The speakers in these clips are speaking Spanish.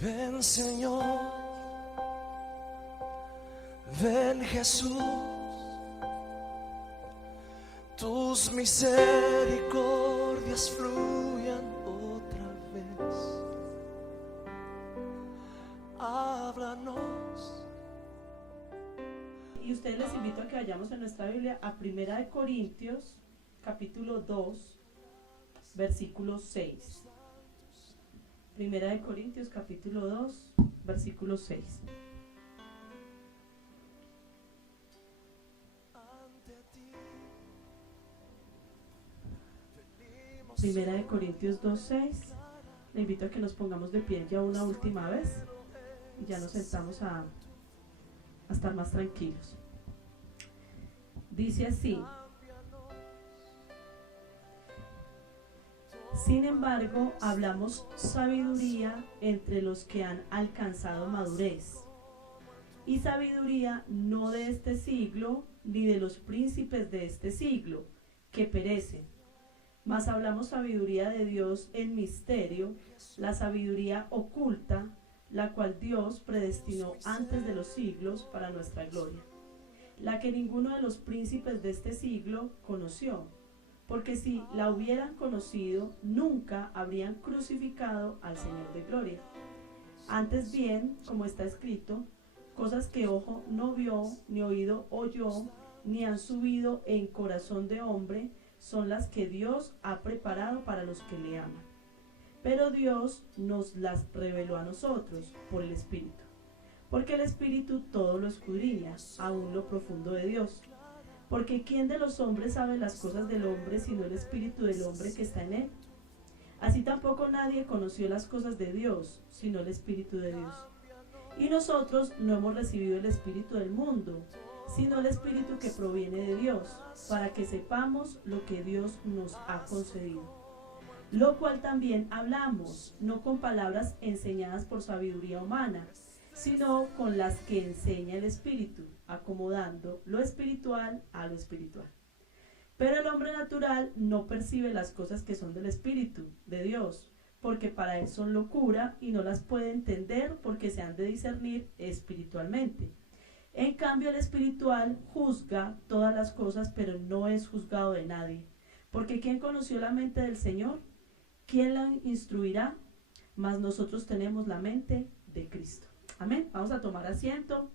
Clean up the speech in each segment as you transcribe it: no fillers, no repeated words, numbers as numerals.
Ven Señor, ven Jesús, tus misericordias fluyan otra vez. Háblanos. Y ustedes les invito a que vayamos en nuestra Biblia a 1 Corintios, capítulo 2, versículo 6. 1 Corintios, capítulo 2, versículo 6. Primera de Corintios 2:6. Le invito a que nos pongamos de pie ya una última vez y ya nos sentamos a estar más tranquilos. Dice así: sin embargo, hablamos sabiduría entre los que han alcanzado madurez, y sabiduría no de este siglo, ni de los príncipes de este siglo, que perecen. Mas hablamos sabiduría de Dios en misterio, la sabiduría oculta, la cual Dios predestinó antes de los siglos para nuestra gloria, la que ninguno de los príncipes de este siglo conoció, porque si la hubieran conocido, nunca habrían crucificado al Señor de gloria. Antes bien, como está escrito, cosas que ojo no vio, ni oído oyó, ni han subido en corazón de hombre, son las que Dios ha preparado para los que le aman. Pero Dios nos las reveló a nosotros por el Espíritu, porque el Espíritu todo lo escudriña, aún lo profundo de Dios. Porque ¿quién de los hombres sabe las cosas del hombre sino el Espíritu del hombre que está en él? Así tampoco nadie conoció las cosas de Dios sino el Espíritu de Dios. Y nosotros no hemos recibido el Espíritu del mundo, sino el Espíritu que proviene de Dios, para que sepamos lo que Dios nos ha concedido. Lo cual también hablamos, no con palabras enseñadas por sabiduría humana, sino con las que enseña el Espíritu, acomodando lo espiritual a lo espiritual. Pero el hombre natural no percibe las cosas que son del Espíritu, de Dios, porque para él son locura y no las puede entender porque se han de discernir espiritualmente. En cambio el espiritual juzga todas las cosas, pero no es juzgado de nadie. Porque ¿quién conoció la mente del Señor? ¿Quién la instruirá? Mas nosotros tenemos la mente de Cristo. Amén. Vamos a tomar asiento.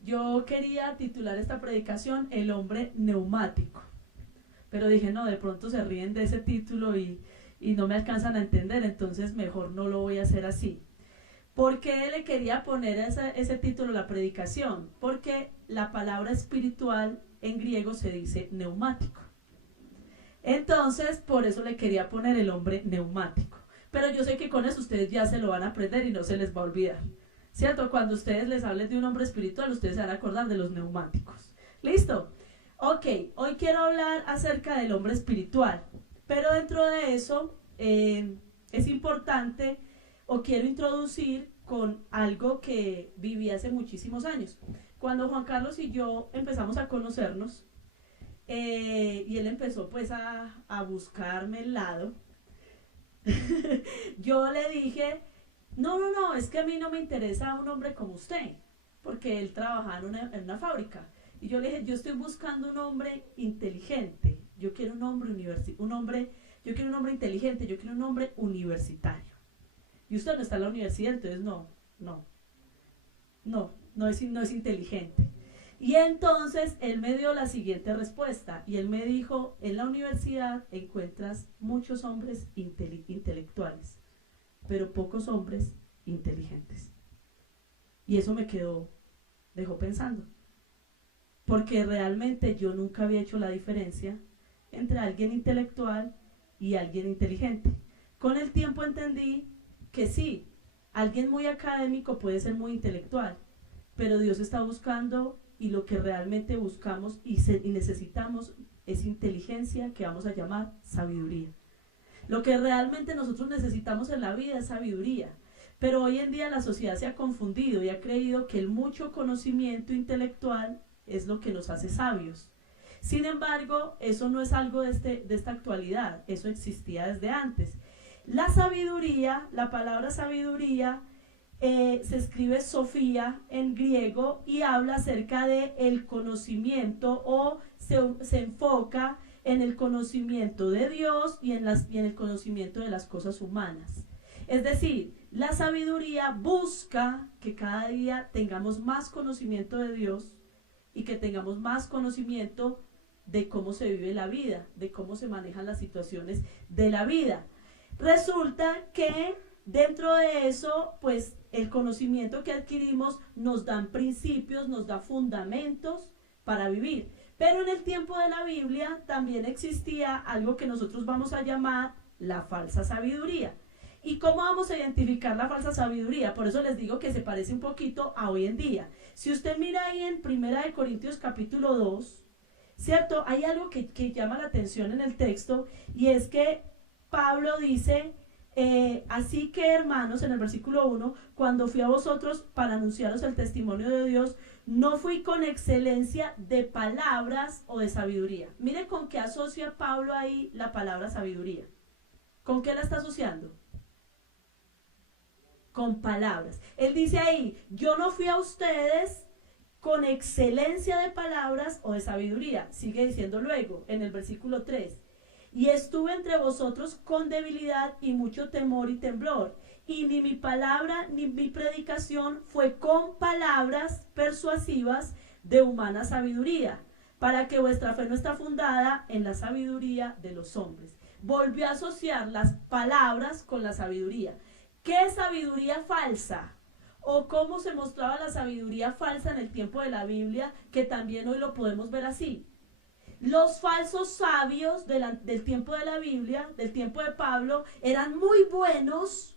Yo quería titular esta predicación El hombre neumático, pero dije no, de pronto se ríen de ese título y no me alcanzan a entender, entonces mejor no lo voy a hacer así. ¿Por qué le quería poner ese título a la predicación? Porque la palabra espiritual en griego se dice neumático. Entonces, por eso le quería poner el hombre neumático. Pero yo sé que con eso ustedes ya se lo van a aprender y no se les va a olvidar. ¿Cierto? Cuando ustedes les hablen de un hombre espiritual, ustedes se van a acordar de los neumáticos. ¿Listo? Ok, hoy quiero hablar acerca del hombre espiritual. Pero dentro de eso es importante, o quiero introducir con algo que viví hace muchísimos años. Cuando Juan Carlos y yo empezamos a conocernos, y él empezó pues a buscarme el lado, yo le dije, no, es que a mí no me interesa un hombre como usted, porque él trabajaba en una fábrica. Y yo le dije, yo estoy buscando un hombre inteligente, yo quiero un hombre yo quiero un hombre inteligente, yo quiero un hombre universitario. Y usted no está en la universidad, entonces no es inteligente. Y entonces él me dio la siguiente respuesta, y él me dijo, en la universidad encuentras muchos hombres intelectuales, pero pocos hombres inteligentes. Y eso me dejó pensando, porque realmente yo nunca había hecho la diferencia entre alguien intelectual y alguien inteligente. Con el tiempo entendí que sí, alguien muy académico puede ser muy intelectual, pero Dios está buscando, y lo que realmente buscamos y necesitamos es inteligencia, que vamos a llamar sabiduría. Lo que realmente nosotros necesitamos en la vida es sabiduría, pero hoy en día la sociedad se ha confundido y ha creído que el mucho conocimiento intelectual es lo que nos hace sabios. Sin embargo, eso no es algo de esta actualidad, eso existía desde antes. La sabiduría, la palabra sabiduría, se escribe Sofía en griego y habla acerca de el conocimiento o se enfoca en el conocimiento de Dios y en el conocimiento de las cosas humanas. Es decir, la sabiduría busca que cada día tengamos más conocimiento de Dios y que tengamos más conocimiento de cómo se vive la vida, de cómo se manejan las situaciones de la vida. Resulta que dentro de eso, pues el conocimiento que adquirimos nos dan principios, nos da fundamentos para vivir. Pero en el tiempo de la Biblia también existía algo que nosotros vamos a llamar la falsa sabiduría. ¿Y cómo vamos a identificar la falsa sabiduría? Por eso les digo que se parece un poquito a hoy en día. Si usted mira ahí en 1 Corintios capítulo 2, ¿cierto? Hay algo que llama la atención en el texto, y es que Pablo dice, así que hermanos, en el versículo 1, cuando fui a vosotros para anunciaros el testimonio de Dios, no fui con excelencia de palabras o de sabiduría. Mire con qué asocia Pablo ahí la palabra sabiduría. ¿Con qué la está asociando? Con palabras. Él dice ahí, yo no fui a ustedes con excelencia de palabras o de sabiduría. Sigue diciendo luego en el versículo 3. Y estuve entre vosotros con debilidad y mucho temor y temblor. Y ni mi palabra ni mi predicación fue con palabras persuasivas de humana sabiduría, para que vuestra fe no está fundada en la sabiduría de los hombres. Volvió a asociar las palabras con la sabiduría. ¿Qué es sabiduría falsa? ¿O cómo se mostraba la sabiduría falsa en el tiempo de la Biblia, que también hoy lo podemos ver así? Los falsos sabios del tiempo de la Biblia, del tiempo de Pablo, eran muy buenos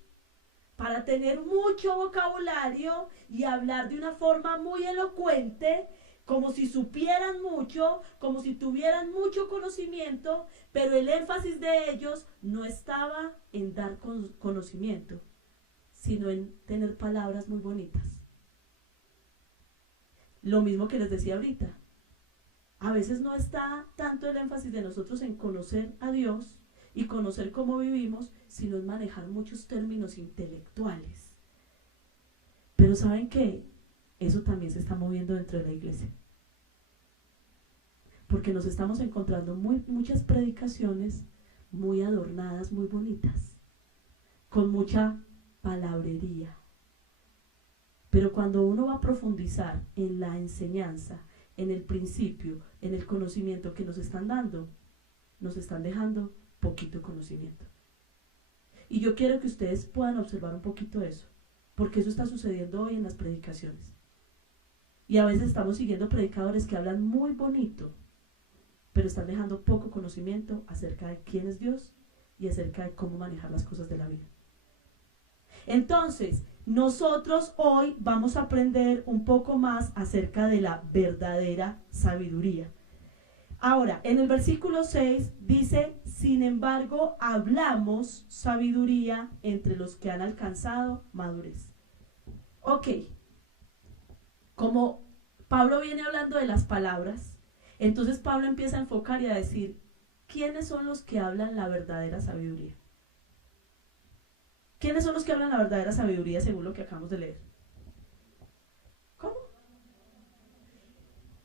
para tener mucho vocabulario y hablar de una forma muy elocuente, como si supieran mucho, como si tuvieran mucho conocimiento, pero el énfasis de ellos no estaba en dar conocimiento, sino en tener palabras muy bonitas. Lo mismo que les decía ahorita. A veces no está tanto el énfasis de nosotros en conocer a Dios y conocer cómo vivimos, sino en manejar muchos términos intelectuales. Pero ¿saben qué? Eso también se está moviendo dentro de la iglesia. Porque nos estamos encontrando muchas predicaciones muy adornadas, muy bonitas, con mucha palabrería. Pero cuando uno va a profundizar en la enseñanza, en el principio, en el conocimiento que nos están dando, nos están dejando poquito conocimiento. Y yo quiero que ustedes puedan observar un poquito eso, porque eso está sucediendo hoy en las predicaciones. Y a veces estamos siguiendo predicadores que hablan muy bonito, pero están dejando poco conocimiento acerca de quién es Dios y acerca de cómo manejar las cosas de la vida. Entonces, nosotros hoy vamos a aprender un poco más acerca de la verdadera sabiduría. Ahora, en el versículo 6 dice, sin embargo, hablamos sabiduría entre los que han alcanzado madurez. Ok, como Pablo viene hablando de las palabras, entonces Pablo empieza a enfocar y a decir, ¿quiénes son los que hablan la verdadera sabiduría? ¿Quiénes son los que hablan la verdadera sabiduría según lo que acabamos de leer? ¿Cómo?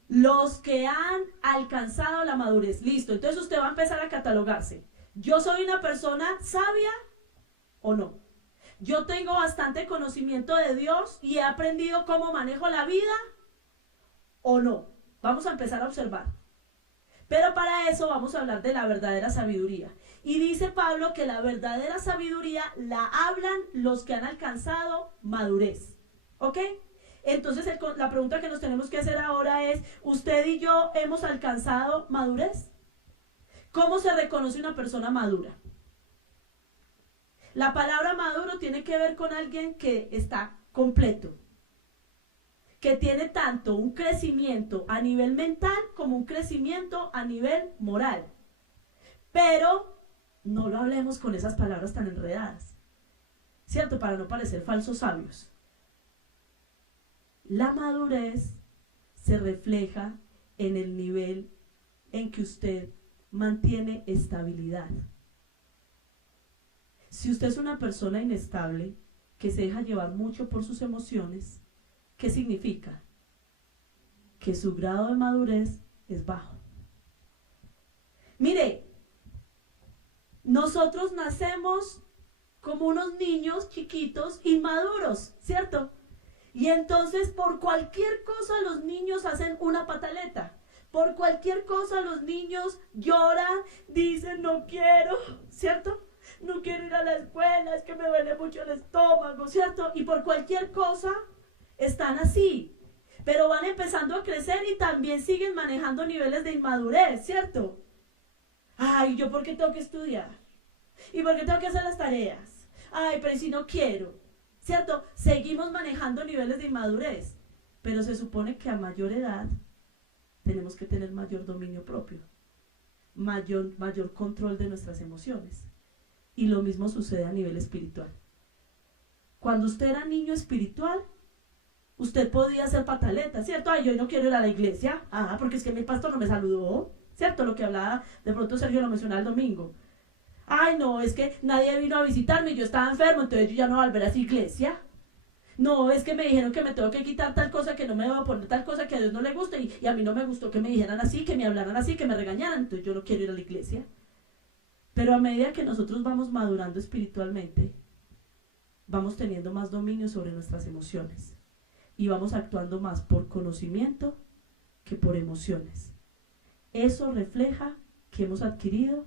Los que han alcanzado la madurez. Listo, entonces usted va a empezar a catalogarse. ¿Yo soy una persona sabia o no? ¿Yo tengo bastante conocimiento de Dios y he aprendido cómo manejo la vida o no? Vamos a empezar a observar. Pero para eso vamos a hablar de la verdadera sabiduría. Y dice Pablo que la verdadera sabiduría la hablan los que han alcanzado madurez. ¿Ok? Entonces la pregunta que nos tenemos que hacer ahora es, ¿usted y yo hemos alcanzado madurez? ¿Cómo se reconoce una persona madura? La palabra maduro tiene que ver con alguien que está completo, que tiene tanto un crecimiento a nivel mental como un crecimiento a nivel moral. Pero no lo hablemos con esas palabras tan enredadas, ¿cierto? Para no parecer falsos sabios. La madurez se refleja en el nivel en que usted mantiene estabilidad. Si usted es una persona inestable, que se deja llevar mucho por sus emociones, ¿qué significa? Que su grado de madurez es bajo. Mire, nosotros nacemos como unos niños chiquitos inmaduros, ¿cierto? Y entonces por cualquier cosa los niños hacen una pataleta. Por cualquier cosa los niños lloran, dicen no quiero, ¿cierto? No quiero ir a la escuela, es que me duele mucho el estómago, ¿cierto? Y por cualquier cosa están así. Pero van empezando a crecer y también siguen manejando niveles de inmadurez, ¿cierto? Ay, ¿yo por qué tengo que estudiar? ¿Y por qué tengo que hacer las tareas? Ay, pero si no quiero, ¿cierto? Seguimos manejando niveles de inmadurez, pero se supone que a mayor edad tenemos que tener mayor dominio propio, mayor control de nuestras emociones. Y lo mismo sucede a nivel espiritual. Cuando usted era niño espiritual, usted podía hacer pataleta, ¿cierto? Ay, yo no quiero ir a la iglesia, porque es que mi pastor no me saludó, ¿cierto? Lo que hablaba, de pronto Sergio lo mencionaba el domingo. Ay, no, es que nadie vino a visitarme, yo estaba enfermo, entonces yo ya no voy a volver a esa iglesia. No, es que me dijeron que me tengo que quitar tal cosa, que no me debo poner tal cosa, que a Dios no le gusta, y a mí no me gustó que me dijeran así, que me hablaran así, que me regañaran, entonces yo no quiero ir a la iglesia. Pero a medida que nosotros vamos madurando espiritualmente, vamos teniendo más dominio sobre nuestras emociones y vamos actuando más por conocimiento que por emociones. Eso refleja que hemos adquirido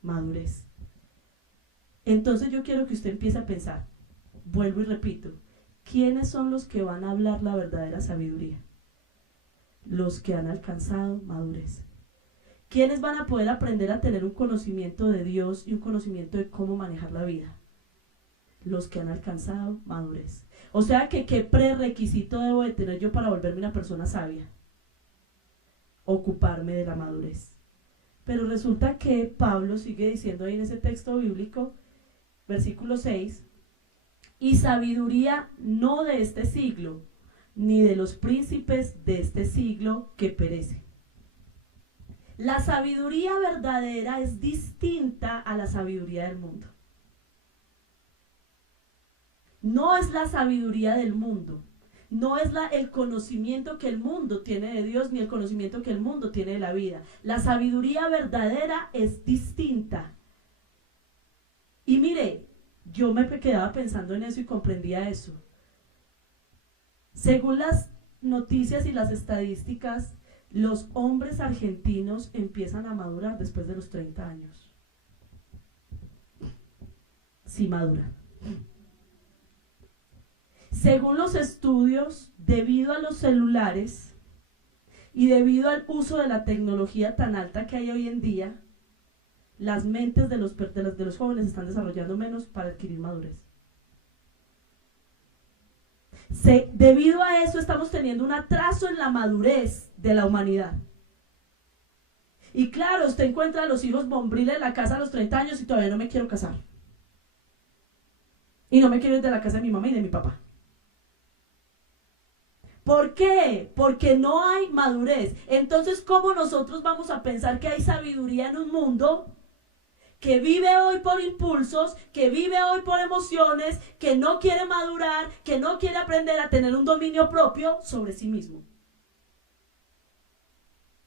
madurez. Entonces yo quiero que usted empiece a pensar, vuelvo y repito, ¿quiénes son los que van a hablar la verdadera sabiduría? Los que han alcanzado madurez. ¿Quiénes van a poder aprender a tener un conocimiento de Dios y un conocimiento de cómo manejar la vida? Los que han alcanzado madurez. O sea que ¿qué prerequisito debo de tener yo para volverme una persona sabia? Ocuparme de la madurez. Pero resulta que Pablo sigue diciendo ahí en ese texto bíblico, versículo 6, y sabiduría no de este siglo, ni de los príncipes de este siglo que perecen. La sabiduría verdadera es distinta a la sabiduría del mundo. No es la sabiduría del mundo, no es el conocimiento que el mundo tiene de Dios, ni el conocimiento que el mundo tiene de la vida. La sabiduría verdadera es distinta. Y mire, yo me quedaba pensando en eso y comprendía eso. Según las noticias y las estadísticas, los hombres argentinos empiezan a madurar después de los 30 años. Sí maduran. Según los estudios, debido a los celulares y debido al uso de la tecnología tan alta que hay hoy en día, las mentes de los jóvenes están desarrollando menos para adquirir madurez. Debido a eso estamos teniendo un atraso en la madurez de la humanidad. Y claro, usted encuentra a los hijos bombriles en la casa a los 30 años y todavía no me quiero casar. Y no me quiero ir de la casa de mi mamá y de mi papá. ¿Por qué? Porque no hay madurez. Entonces, ¿cómo nosotros vamos a pensar que hay sabiduría en un mundo que vive hoy por impulsos, que vive hoy por emociones, que no quiere madurar, que no quiere aprender a tener un dominio propio sobre sí mismo?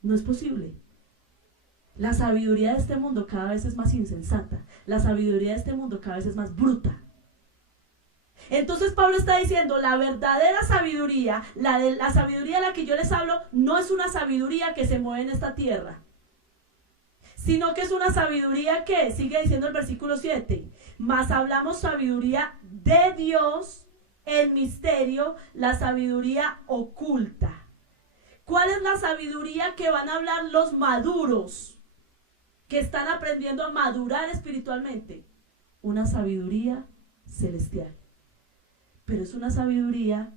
No es posible. La sabiduría de este mundo cada vez es más insensata. La sabiduría de este mundo cada vez es más bruta. Entonces Pablo está diciendo, la verdadera sabiduría, la sabiduría de la que yo les hablo, no es una sabiduría que se mueve en esta tierra, sino que es una sabiduría que, sigue diciendo el versículo 7, mas hablamos sabiduría de Dios en misterio, la sabiduría oculta. ¿Cuál es la sabiduría que van a hablar los maduros, que están aprendiendo a madurar espiritualmente? Una sabiduría celestial. Pero es una sabiduría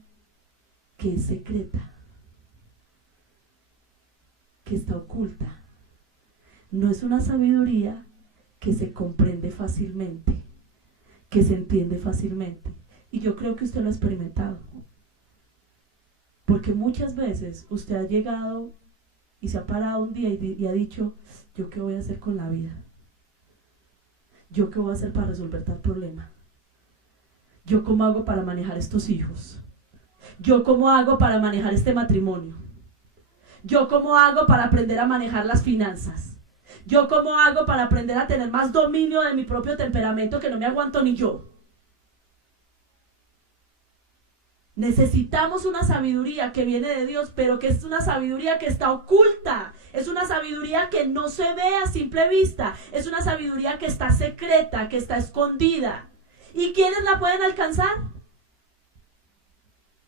que es secreta, que está oculta. No es una sabiduría que se comprende fácilmente, que se entiende fácilmente. Y yo creo que usted lo ha experimentado. Porque muchas veces usted ha llegado y se ha parado un día y ha dicho, ¿yo qué voy a hacer con la vida? ¿yo qué voy a hacer para resolver tal problema? ¿Yo cómo hago para manejar estos hijos? ¿Yo cómo hago para manejar este matrimonio? ¿Yo cómo hago para aprender a manejar las finanzas? ¿Yo cómo hago para aprender a tener más dominio de mi propio temperamento que no me aguanto ni yo? Necesitamos una sabiduría que viene de Dios, pero que es una sabiduría que está oculta. Es una sabiduría que no se ve a simple vista. Es una sabiduría que está secreta, que está escondida. ¿Y quiénes la pueden alcanzar?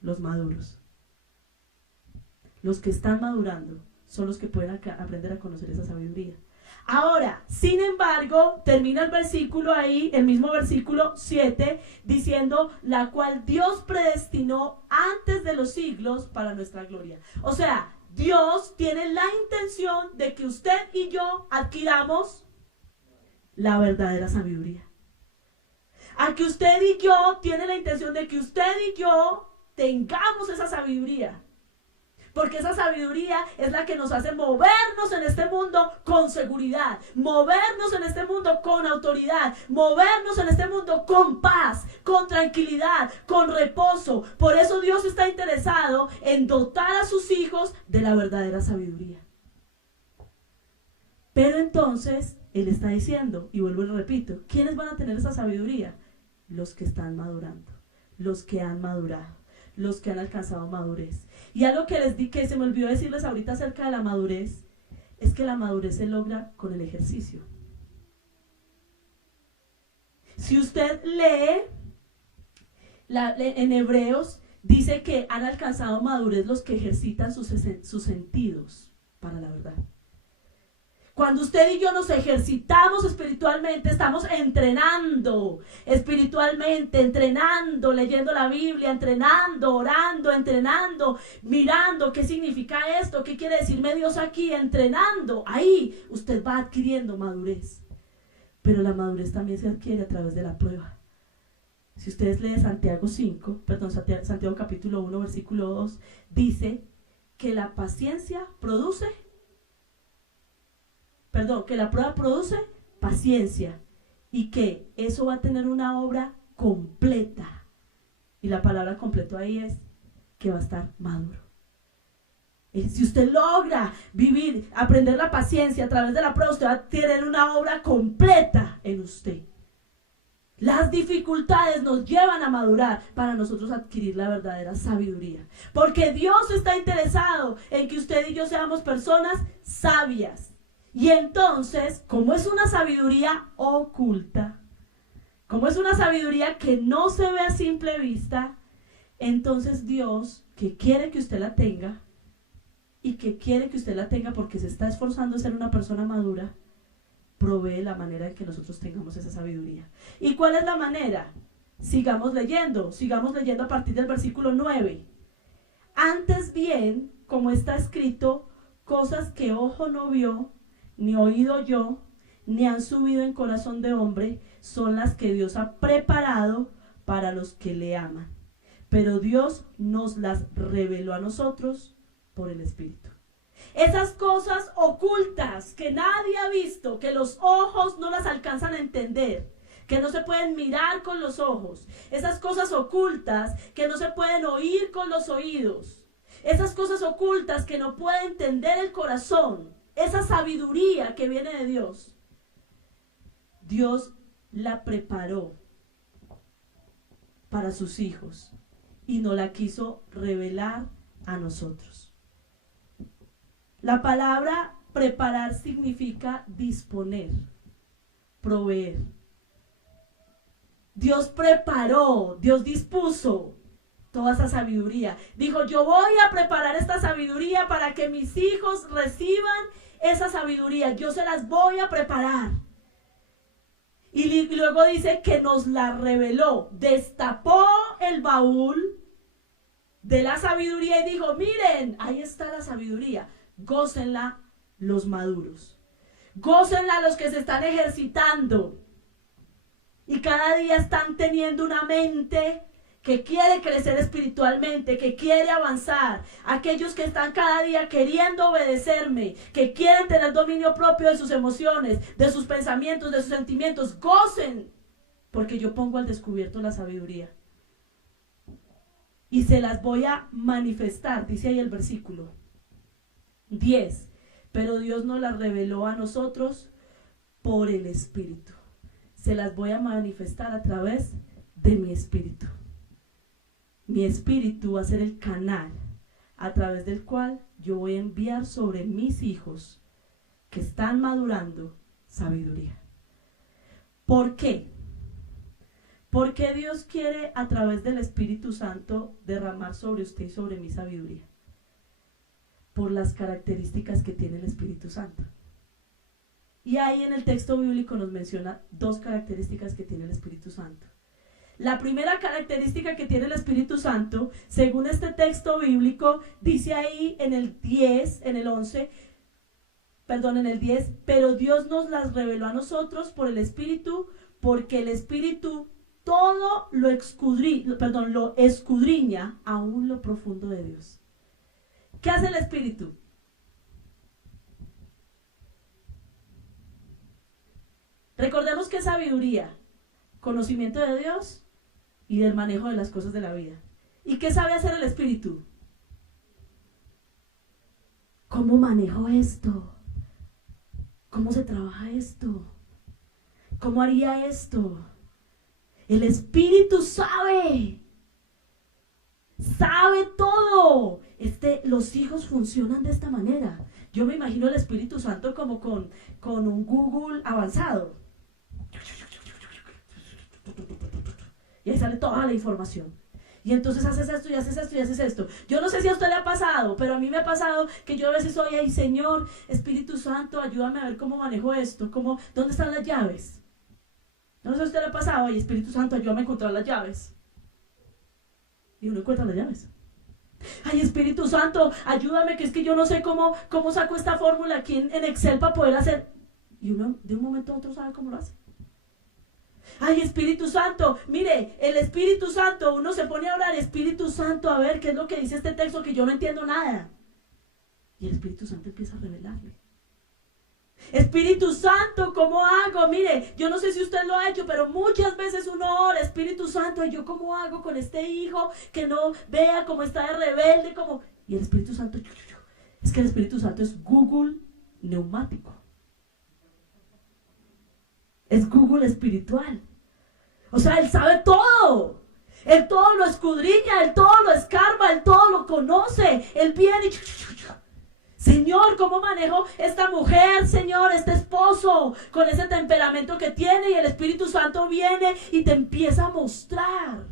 Los maduros. Los que están madurando son los que pueden aprender a conocer esa sabiduría. Ahora, sin embargo, termina el versículo ahí, el mismo versículo 7, diciendo, la cual Dios predestinó antes de los siglos para nuestra gloria. O sea, Dios tiene la intención de que usted y yo adquiramos la verdadera sabiduría. A que usted y yo tiene la intención de que usted y yo tengamos esa sabiduría. Porque esa sabiduría es la que nos hace movernos en este mundo con seguridad, movernos en este mundo con autoridad, movernos en este mundo con paz, con tranquilidad, con reposo. Por eso Dios está interesado en dotar a sus hijos de la verdadera sabiduría. Pero entonces, Él está diciendo, y vuelvo y repito, ¿quiénes van a tener esa sabiduría? Los que están madurando, los que han madurado, los que han alcanzado madurez. Y algo que les di, que se me olvidó decirles ahorita acerca de la madurez, es que la madurez se logra con el ejercicio. Si usted lee en Hebreos, dice que han alcanzado madurez los que ejercitan sus sentidos para la verdad. Cuando usted y yo nos ejercitamos espiritualmente, estamos entrenando espiritualmente, entrenando, leyendo la Biblia, entrenando, orando, entrenando, mirando qué significa esto, qué quiere decirme Dios aquí, entrenando. Ahí usted va adquiriendo madurez. Pero la madurez también se adquiere a través de la prueba. Si ustedes leen Santiago capítulo 1, versículo 2, dice que la paciencia produce... que la prueba produce paciencia y que eso va a tener una obra completa. Y la palabra completo ahí es que va a estar maduro. Si usted logra vivir, aprender la paciencia a través de la prueba, usted va a tener una obra completa en usted. Las dificultades nos llevan a madurar para nosotros adquirir la verdadera sabiduría. Porque Dios está interesado en que usted y yo seamos personas sabias. Y entonces, como es una sabiduría oculta, como es una sabiduría que no se ve a simple vista, entonces Dios, que quiere que usted la tenga, y que quiere que usted la tenga porque se está esforzando en ser una persona madura, provee la manera en que nosotros tengamos esa sabiduría. ¿Y cuál es la manera? Sigamos leyendo a partir del versículo 9. Antes bien, como está escrito, cosas que ojo no vio, ni oído yo, ni han subido en corazón de hombre, son las que Dios ha preparado para los que le aman. Pero Dios nos las reveló a nosotros por el Espíritu. Esas cosas ocultas que nadie ha visto, que los ojos no las alcanzan a entender, que no se pueden mirar con los ojos, esas cosas ocultas que no se pueden oír con los oídos, esas cosas ocultas que no puede entender el corazón, esa sabiduría que viene de Dios, Dios la preparó para sus hijos y nos la quiso revelar a nosotros. La palabra preparar significa disponer, proveer. Dios preparó, Dios dispuso toda esa sabiduría. Dijo, yo voy a preparar esta sabiduría para que mis hijos reciban esa sabiduría. Yo se las voy a preparar. Y luego dice que nos la reveló. Destapó el baúl de la sabiduría y dijo, miren, ahí está la sabiduría. Gócenla los maduros. Gócenla los que se están ejercitando. Y cada día están teniendo una mente que quiere crecer espiritualmente, que quiere avanzar, aquellos que están cada día queriendo obedecerme, que quieren tener dominio propio de sus emociones, de sus pensamientos, de sus sentimientos, gocen, porque yo pongo al descubierto la sabiduría. Y se las voy a manifestar, dice ahí el versículo 10. Pero Dios nos las reveló a nosotros por el Espíritu. Se las voy a manifestar a través de mi Espíritu. Mi Espíritu va a ser el canal a través del cual yo voy a enviar sobre mis hijos que están madurando sabiduría. ¿Por qué? Porque Dios quiere a través del Espíritu Santo derramar sobre usted y sobre mí sabiduría. Por las características que tiene el Espíritu Santo. Y ahí en el texto bíblico nos menciona dos características que tiene el Espíritu Santo. La primera característica que tiene el Espíritu Santo, según este texto bíblico, dice ahí en el 10, en el 10, pero Dios nos las reveló a nosotros por el Espíritu, porque el Espíritu todo lo escudriña aún lo profundo de Dios. ¿Qué hace el Espíritu? Recordemos que es sabiduría, conocimiento de Dios y del manejo de las cosas de la vida. ¿Y qué sabe hacer el Espíritu? ¿Cómo manejo esto? ¿Cómo se trabaja esto? ¿Cómo haría esto? El Espíritu sabe todo. Los hijos funcionan de esta manera. Yo me imagino el Espíritu Santo como con un Google avanzado. Y ahí sale toda la información. Y entonces haces esto y haces esto y haces esto. Yo no sé si a usted le ha pasado, pero a mí me ha pasado que yo a veces soy, ay Señor, Espíritu Santo, ayúdame a ver cómo manejo esto, ¿dónde están las llaves? No sé si a usted le ha pasado, ay Espíritu Santo, ayúdame a encontrar las llaves. Y uno encuentra las llaves. Ay Espíritu Santo, ayúdame, que es que yo no sé cómo saco esta fórmula aquí en Excel para poder hacer. Y uno de un momento a otro sabe cómo lo hace. Ay Espíritu Santo, mire, el Espíritu Santo, uno se pone a hablar, Espíritu Santo, a ver qué es lo que dice este texto que yo no entiendo nada. Y el Espíritu Santo empieza a revelarle. Espíritu Santo, ¿cómo hago? Mire, yo no sé si usted lo ha hecho, pero muchas veces uno ora, Espíritu Santo, ¿y yo cómo hago con este hijo que no vea cómo está de rebelde? Y el Espíritu Santo, es que el Espíritu Santo es Google neumático. Es Google espiritual. O sea, Él sabe todo. Él todo lo escudriña, Él todo lo escarba, Él todo lo conoce. Él viene y... Señor, ¿cómo manejo esta mujer, Señor, este esposo, con ese temperamento que tiene? Y el Espíritu Santo viene y te empieza a mostrar.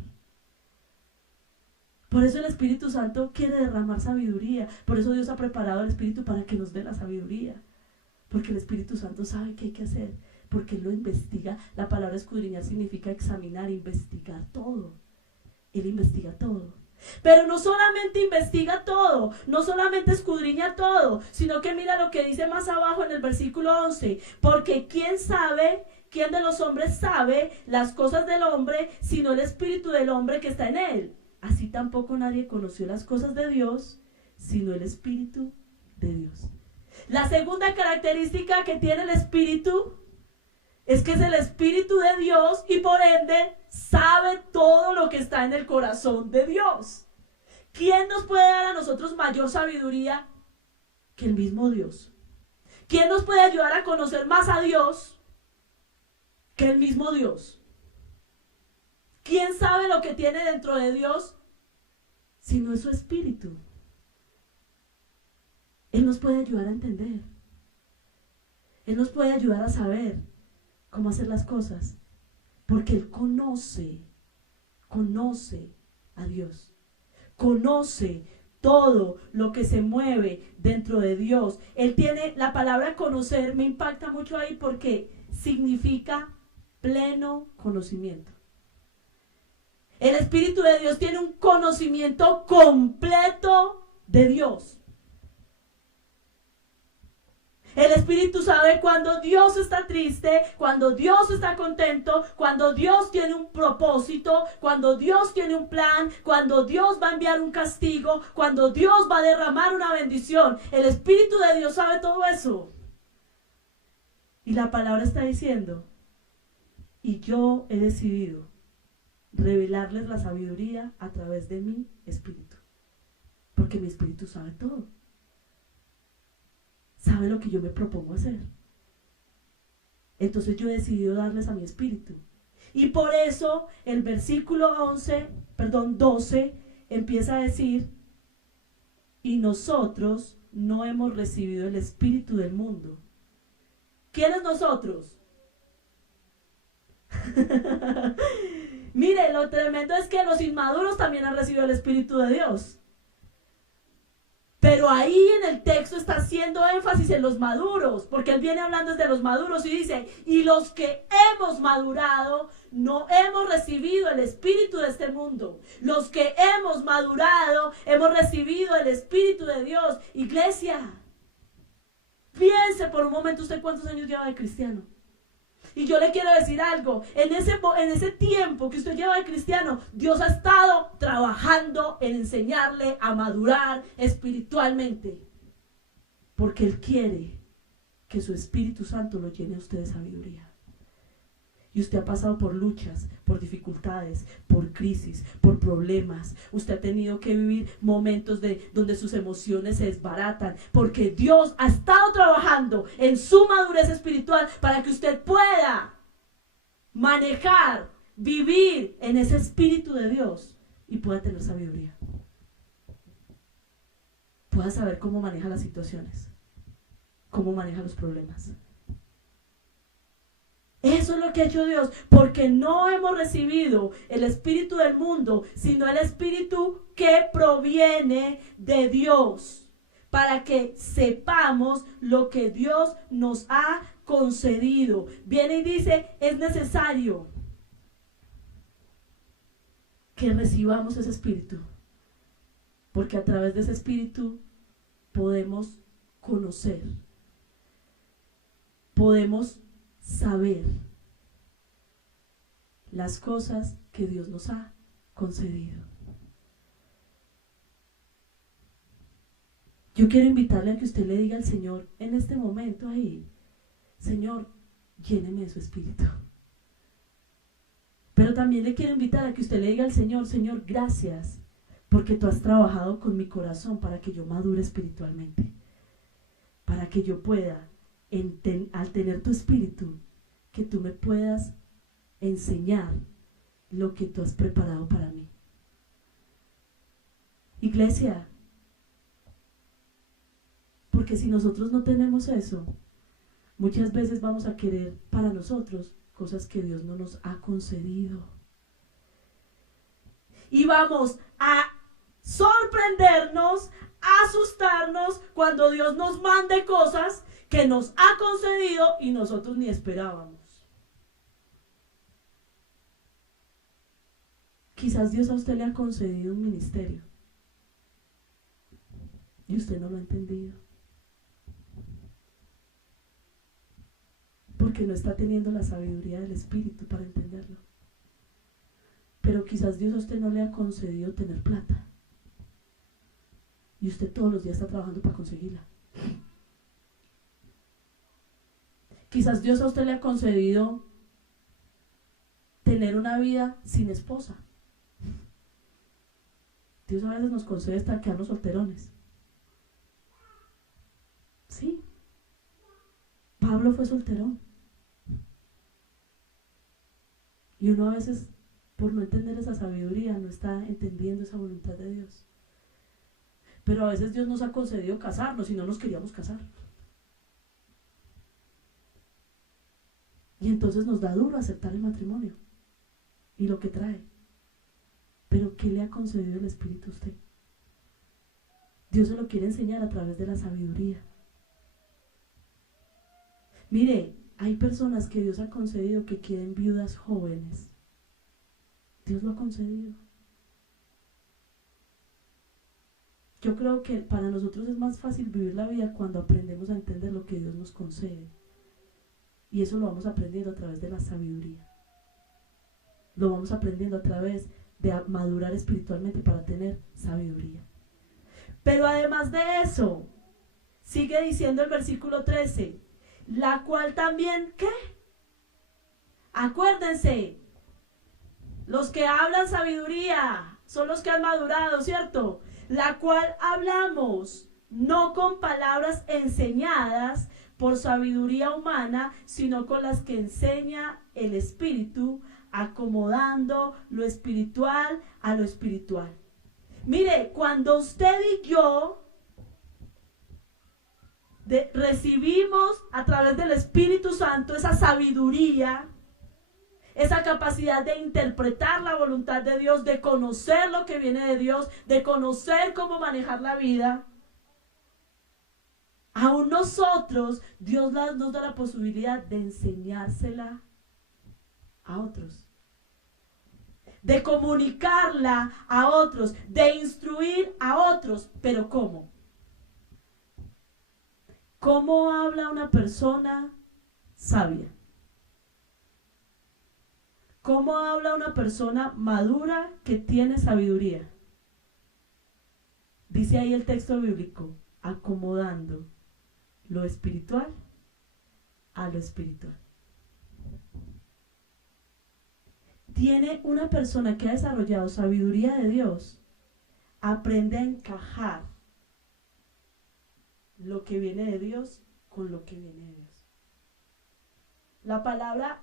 Por eso el Espíritu Santo quiere derramar sabiduría. Por eso Dios ha preparado al Espíritu para que nos dé la sabiduría. Porque el Espíritu Santo sabe qué hay que hacer. Porque Él lo investiga. La palabra escudriñar significa examinar, investigar todo. Él investiga todo. Pero no solamente investiga todo, no solamente escudriña todo, sino que mira lo que dice más abajo en el versículo 11. Porque ¿quién de los hombres sabe las cosas del hombre, sino el espíritu del hombre que está en él? Así tampoco nadie conoció las cosas de Dios, sino el Espíritu de Dios. La segunda característica que tiene el Espíritu es que es el Espíritu de Dios y por ende sabe todo lo que está en el corazón de Dios. ¿Quién nos puede dar a nosotros mayor sabiduría que el mismo Dios? ¿Quién nos puede ayudar a conocer más a Dios que el mismo Dios? ¿Quién sabe lo que tiene dentro de Dios si no es su Espíritu? Él nos puede ayudar a entender. Él nos puede ayudar a saber cómo hacer las cosas, porque Él conoce a Dios, conoce todo lo que se mueve dentro de Dios. Él tiene, la palabra conocer me impacta mucho ahí porque significa pleno conocimiento. El Espíritu de Dios tiene un conocimiento completo de Dios. El Espíritu sabe cuando Dios está triste, cuando Dios está contento, cuando Dios tiene un propósito, cuando Dios tiene un plan, cuando Dios va a enviar un castigo, cuando Dios va a derramar una bendición. El Espíritu de Dios sabe todo eso. Y la palabra está diciendo, y yo he decidido revelarles la sabiduría a través de mi Espíritu. Porque mi Espíritu sabe todo. Sabe lo que yo me propongo hacer. Entonces yo he decidido darles a mi Espíritu. Y por eso el versículo 12 empieza a decir, y nosotros no hemos recibido el Espíritu del mundo. ¿Quiénes nosotros? Mire, lo tremendo es que los inmaduros también han recibido el Espíritu de Dios. Pero ahí en el texto está haciendo énfasis en los maduros, porque él viene hablando desde los maduros y dice, y los que hemos madurado no hemos recibido el espíritu de este mundo. Los que hemos madurado hemos recibido el Espíritu de Dios. Iglesia, piense por un momento usted cuántos años lleva de cristiano. Y yo le quiero decir algo, en ese tiempo que usted lleva de cristiano, Dios ha estado trabajando en enseñarle a madurar espiritualmente. Porque Él quiere que su Espíritu Santo lo llene a usted de sabiduría. Y usted ha pasado por luchas, por dificultades, por crisis, por problemas. Usted ha tenido que vivir momentos donde sus emociones se desbaratan. Porque Dios ha estado trabajando en su madurez espiritual para que usted pueda manejar, vivir en ese Espíritu de Dios y pueda tener sabiduría. Pueda saber cómo maneja las situaciones, cómo maneja los problemas. Eso es lo que ha hecho Dios, porque no hemos recibido el espíritu del mundo, sino el espíritu que proviene de Dios, para que sepamos lo que Dios nos ha concedido. Viene y dice, es necesario que recibamos ese espíritu, porque a través de ese espíritu podemos conocer, podemos saber las cosas que Dios nos ha concedido. Yo quiero invitarle a que usted le diga al Señor en este momento ahí, Señor, lléneme de su espíritu. Pero también le quiero invitar a que usted le diga al Señor, Señor, gracias, porque tú has trabajado con mi corazón para que yo madure espiritualmente, para que yo pueda al tener tu espíritu, que tú me puedas enseñar lo que tú has preparado para mí. Iglesia, porque si nosotros no tenemos eso, muchas veces vamos a querer para nosotros cosas que Dios no nos ha concedido. Y vamos a sorprendernos, asustarnos cuando Dios nos mande cosas que nos ha concedido y nosotros ni esperábamos. Quizás Dios a usted le ha concedido un ministerio y usted no lo ha entendido, porque no está teniendo la sabiduría del Espíritu para entenderlo. Pero quizás Dios a usted no le ha concedido tener plata y usted todos los días está trabajando para conseguirla. Quizás Dios a usted le ha concedido tener una vida sin esposa. Dios a veces nos concede hasta quedarnos solterones. Sí. Pablo fue solterón. Y uno a veces, por no entender esa sabiduría, no está entendiendo esa voluntad de Dios. Pero a veces Dios nos ha concedido casarnos y no nos queríamos casar. Y entonces nos da duro aceptar el matrimonio y lo que trae. Pero ¿qué le ha concedido el Espíritu a usted? Dios se lo quiere enseñar a través de la sabiduría. Mire, hay personas que Dios ha concedido que quieren viudas jóvenes. Dios lo ha concedido. Yo creo que para nosotros es más fácil vivir la vida cuando aprendemos a entender lo que Dios nos concede. Y eso lo vamos aprendiendo a través de la sabiduría. Lo vamos aprendiendo a través de madurar espiritualmente para tener sabiduría. Pero además de eso, sigue diciendo el versículo 13, la cual también, ¿qué? Acuérdense, los que hablan sabiduría son los que han madurado, ¿cierto? La cual hablamos, no con palabras enseñadas por sabiduría humana, sino con las que enseña el Espíritu, acomodando lo espiritual a lo espiritual. Mire, cuando usted y yo recibimos a través del Espíritu Santo esa sabiduría, esa capacidad de interpretar la voluntad de Dios, de conocer lo que viene de Dios, de conocer cómo manejar la vida, aún nosotros, Dios nos da la posibilidad de enseñársela a otros, de comunicarla a otros, de instruir a otros. ¿Pero cómo? ¿Cómo habla una persona sabia? ¿Cómo habla una persona madura que tiene sabiduría? Dice ahí el texto bíblico, acomodando lo espiritual a lo espiritual. Tiene una persona que ha desarrollado sabiduría de Dios, aprende a encajar lo que viene de Dios con lo que viene de Dios. La palabra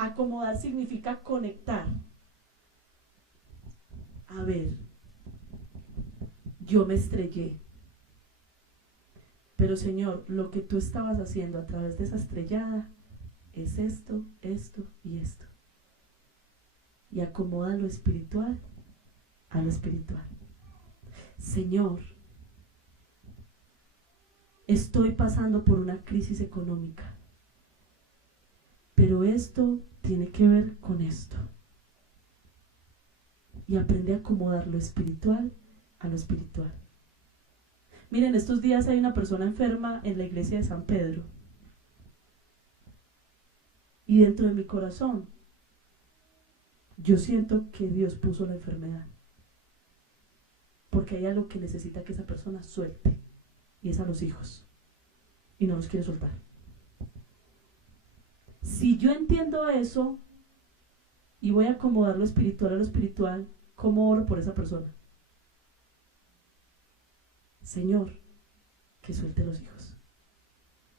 acomodar significa conectar. A ver, yo me estrellé, pero Señor, lo que tú estabas haciendo a través de esa estrellada es esto, esto y esto. Y acomoda lo espiritual a lo espiritual. Señor, estoy pasando por una crisis económica, pero esto tiene que ver con esto. Y aprende a acomodar lo espiritual a lo espiritual. Miren, estos días hay una persona enferma en la iglesia de San Pedro. Y dentro de mi corazón, yo siento que Dios puso la enfermedad. Porque hay algo que necesita que esa persona suelte. Y es a los hijos. Y no los quiere soltar. Si yo entiendo eso y voy a acomodar lo espiritual a lo espiritual, ¿cómo oro por esa persona? Señor, que suelte los hijos.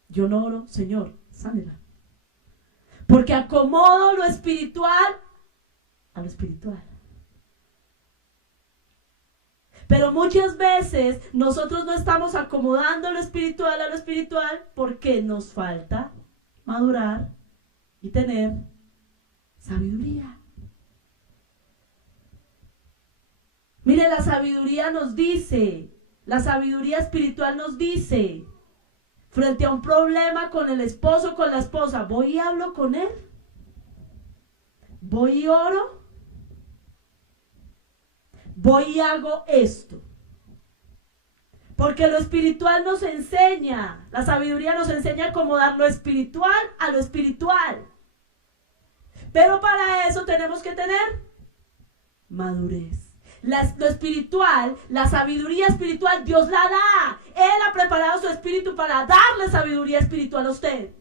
Yo no oro, Señor, sánela. Porque acomodo lo espiritual a lo espiritual. Pero muchas veces nosotros no estamos acomodando lo espiritual a lo espiritual porque nos falta madurar y tener sabiduría. Mire, la sabiduría nos dice, la sabiduría espiritual nos dice, frente a un problema con el esposo o con la esposa, voy y hablo con él, voy y oro, voy y hago esto. Porque lo espiritual nos enseña, la sabiduría nos enseña a acomodar lo espiritual a lo espiritual. Pero para eso tenemos que tener madurez. Lo espiritual, la sabiduría espiritual, Dios la da. Él ha preparado su espíritu para darle sabiduría espiritual a usted.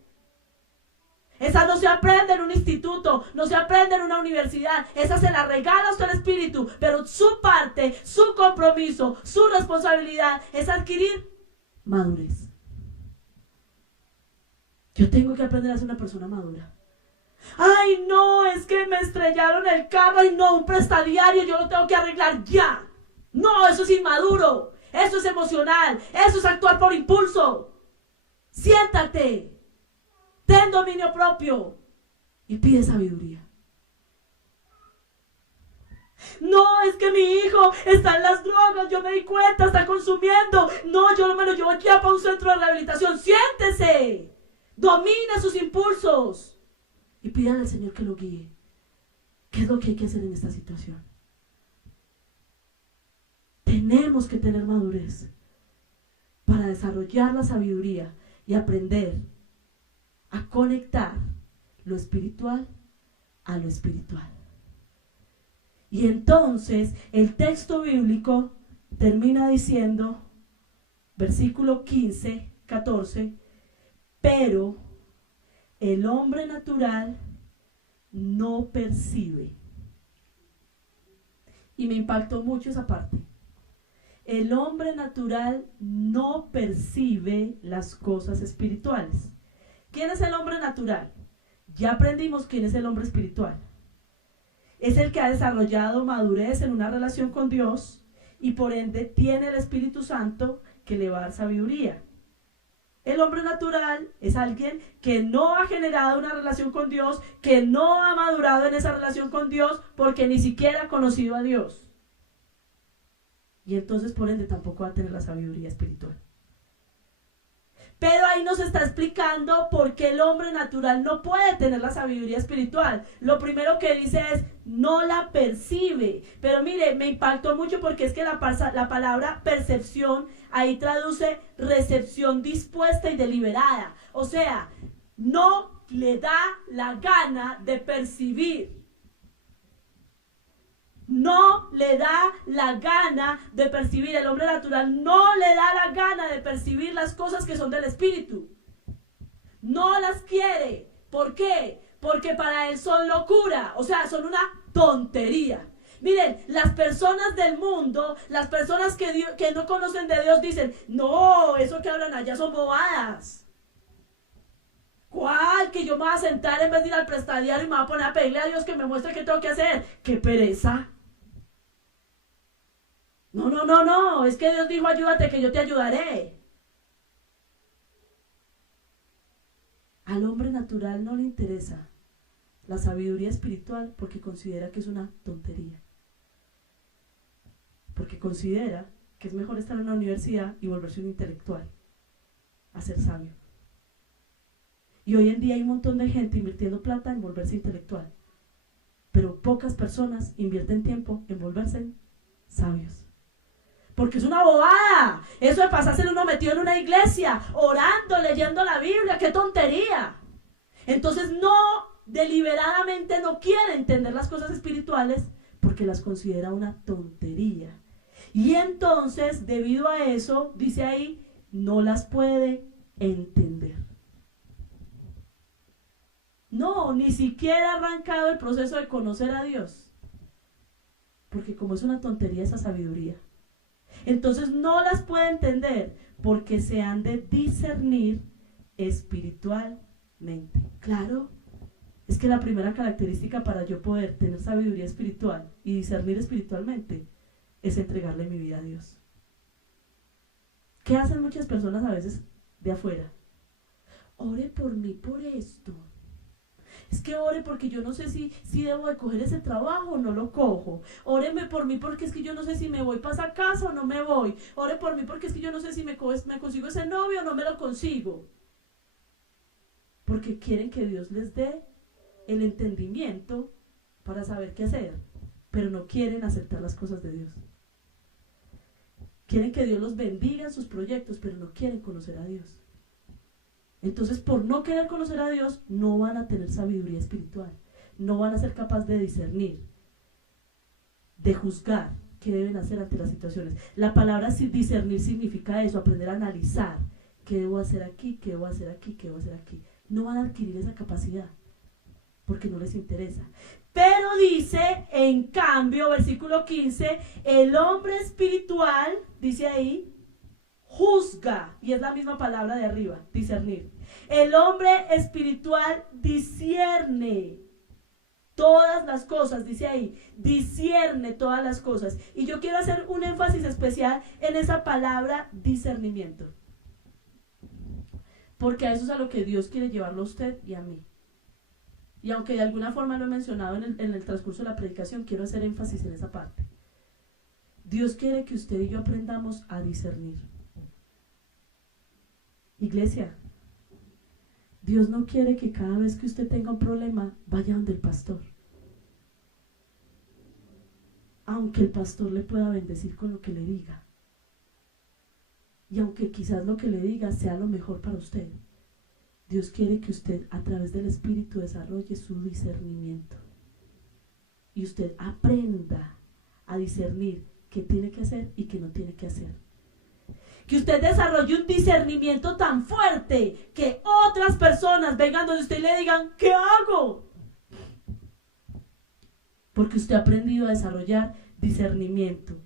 Esa no se aprende en un instituto, no se aprende en una universidad. Esa se la regala a usted el espíritu. Pero su parte, su compromiso, su responsabilidad es adquirir madurez. Yo tengo que aprender a ser una persona madura. Ay, no, es que me estrellaron el carro. Ay, no, un prestadiario, yo lo tengo que arreglar ya. No, eso es inmaduro. Eso es emocional. Eso es actuar por impulso. Siéntate. Ten dominio propio. Y pide sabiduría. No, es que mi hijo está en las drogas. Yo me di cuenta, está consumiendo. No, yo me lo llevo ya para un centro de rehabilitación. Siéntese. Domine sus impulsos. Y pídale al Señor que lo guíe. ¿Qué es lo que hay que hacer en esta situación? tenemos que tener madurez para desarrollar la sabiduría y aprender a conectar lo espiritual a lo espiritual. Y entonces el texto bíblico termina diciendo, versículo 15, 14, pero el hombre natural no percibe. Y me impactó mucho esa parte. El hombre natural no percibe las cosas espirituales. ¿Quién es el hombre natural? Ya aprendimos quién es el hombre espiritual. Es el que ha desarrollado madurez en una relación con Dios y por ende tiene el Espíritu Santo que le va a dar sabiduría. El hombre natural es alguien que no ha generado una relación con Dios, que no ha madurado en esa relación con Dios porque ni siquiera ha conocido a Dios. Y entonces por ende tampoco va a tener la sabiduría espiritual. Pero ahí nos está explicando por qué el hombre natural no puede tener la sabiduría espiritual. Lo primero que dice es, no la percibe. Pero mire, me impactó mucho porque es que la palabra percepción ahí traduce recepción dispuesta y deliberada. O sea, no le da la gana de percibir. No le da la gana de percibir. El hombre natural no le da la gana de percibir las cosas que son del espíritu. No las quiere. ¿Por qué? Porque para él son locura. O sea, son una tontería. Miren, las personas del mundo, las personas que no conocen de Dios dicen, no, eso que hablan allá son bobadas. ¿Cuál? Que yo me voy a sentar en vez de ir al prestadiario y me voy a poner a pedirle a Dios que me muestre qué tengo que hacer. ¡Qué pereza! No, es que Dios dijo ayúdate que yo te ayudaré. Al hombre natural no le interesa la sabiduría espiritual porque considera que es una tontería. Porque considera que es mejor estar en una universidad y volverse un intelectual a ser sabio. Y hoy en día hay un montón de gente invirtiendo plata en volverse intelectual, pero pocas personas invierten tiempo en volverse sabios. Porque es una bobada. Eso de pasárselo uno metido en una iglesia, orando, leyendo la Biblia, ¡qué tontería! Entonces deliberadamente no quiere entender las cosas espirituales porque las considera una tontería. Y entonces, debido a eso, dice ahí, no las puede entender. No, ni siquiera ha arrancado el proceso de conocer a Dios. Porque como es una tontería esa sabiduría. Entonces no las puede entender porque se han de discernir espiritualmente. Claro, es que la primera característica para yo poder tener sabiduría espiritual y discernir espiritualmente es entregarle mi vida a Dios. ¿Qué hacen muchas personas a veces de afuera? Ore por mí por esto. Es que ore porque yo no sé si debo de coger ese trabajo o no lo cojo. Óreme por mí porque es que yo no sé si me voy para esa casa o no me voy. Ore por mí porque es que yo no sé si me consigo ese novio o no me lo consigo. Porque quieren que Dios les dé el entendimiento para saber qué hacer, pero no quieren aceptar las cosas de Dios. Quieren que Dios los bendiga en sus proyectos, pero no quieren conocer a Dios. Entonces, por no querer conocer a Dios, no van a tener sabiduría espiritual. No van a ser capaces de discernir, de juzgar qué deben hacer ante las situaciones. La palabra discernir significa eso, aprender a analizar qué debo hacer aquí, qué debo hacer aquí, qué debo hacer aquí. No van a adquirir esa capacidad porque no les interesa. Pero dice, en cambio, versículo 15, el hombre espiritual, dice ahí, juzga, y es la misma palabra de arriba, discernir. El hombre espiritual discierne todas las cosas, dice ahí, discierne todas las cosas. Y yo quiero hacer un énfasis especial en esa palabra discernimiento, porque a eso es a lo que Dios quiere llevarlo a usted y a mí. Y aunque de alguna forma lo he mencionado en el transcurso de la predicación, quiero hacer énfasis en esa parte. Dios quiere que usted y yo aprendamos a discernir. Iglesia, Dios no quiere que cada vez que usted tenga un problema vaya donde el pastor. aunque el pastor le pueda bendecir con lo que le diga, y aunque quizás lo que le diga sea lo mejor para usted, Dios quiere que usted a través del Espíritu desarrolle su discernimiento y usted aprenda a discernir qué tiene que hacer y qué no tiene que hacer. Que usted desarrolle un discernimiento tan fuerte que otras personas vengan donde usted y le digan, ¿qué hago? Porque usted ha aprendido a desarrollar discernimiento.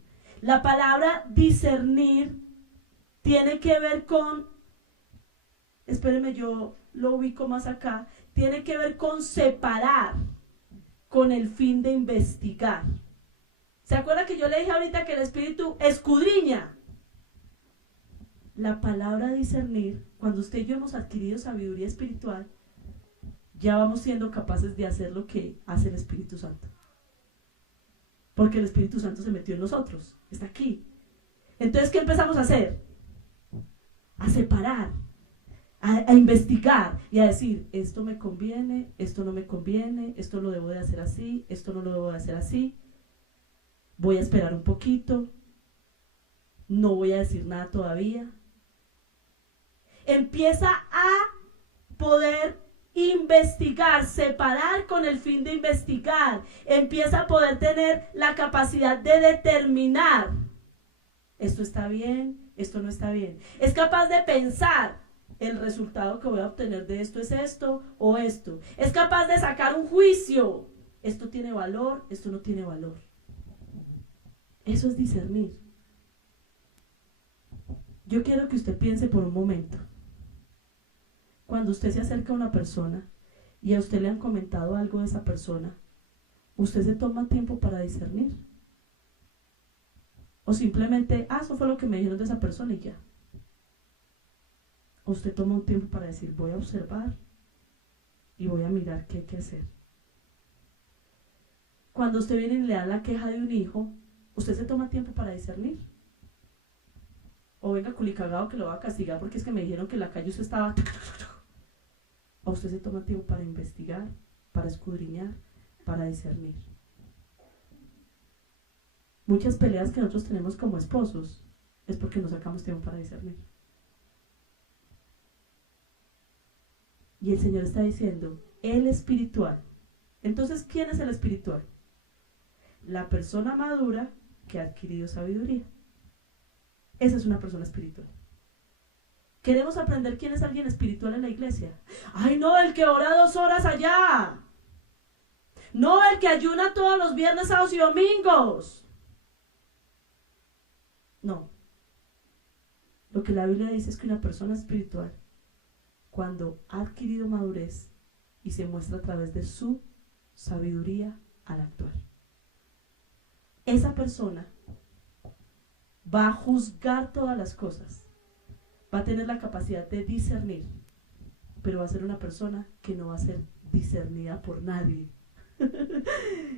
La palabra discernir tiene que ver con, espéreme, yo lo ubico más acá, tiene que ver con separar, con el fin de investigar. ¿Se acuerda que yo le dije ahorita que el Espíritu escudriña? La palabra discernir, cuando usted y yo hemos adquirido sabiduría espiritual, ya vamos siendo capaces de hacer lo que hace el Espíritu Santo. Porque el Espíritu Santo se metió en nosotros, está aquí. Entonces, ¿qué empezamos a hacer? A separar, a investigar y a decir, esto me conviene, esto no me conviene, esto lo debo de hacer así, esto no lo debo de hacer así. Voy a esperar un poquito, no voy a decir nada todavía. Empieza a poder investigar, separar con el fin de investigar. Empieza a poder tener la capacidad de determinar, esto está bien, esto no está bien. Es capaz de pensar, el resultado que voy a obtener de esto es esto o esto. Es capaz de sacar un juicio, esto tiene valor, esto no tiene valor. Eso es discernir. Yo quiero que usted piense por un momento. Cuando usted se acerca a una persona y a usted le han comentado algo de esa persona, ¿usted se toma tiempo para discernir? O simplemente, eso fue lo que me dijeron de esa persona y ya. O usted toma un tiempo para decir, voy a observar y voy a mirar qué hay que hacer. Cuando usted viene y le da la queja de un hijo, ¿usted se toma tiempo para discernir? O venga culicagado que lo va a castigar porque es que me dijeron que en la calle usted estaba... ¿O usted se toma tiempo para investigar, para escudriñar, para discernir? Muchas peleas que nosotros tenemos como esposos es porque no sacamos tiempo para discernir. Y el Señor está diciendo, el espiritual. Entonces, ¿quién es el espiritual? La persona madura que ha adquirido sabiduría. Esa es una persona espiritual. Queremos aprender quién es alguien espiritual en la iglesia. ¡Ay, no! El que ora 2 horas allá. No, el que ayuna todos los viernes, sábados y domingos. No. Lo que la Biblia dice es que una persona espiritual, cuando ha adquirido madurez y se muestra a través de su sabiduría al actuar, esa persona va a juzgar todas las cosas. Va a tener la capacidad de discernir, pero va a ser una persona que no va a ser discernida por nadie.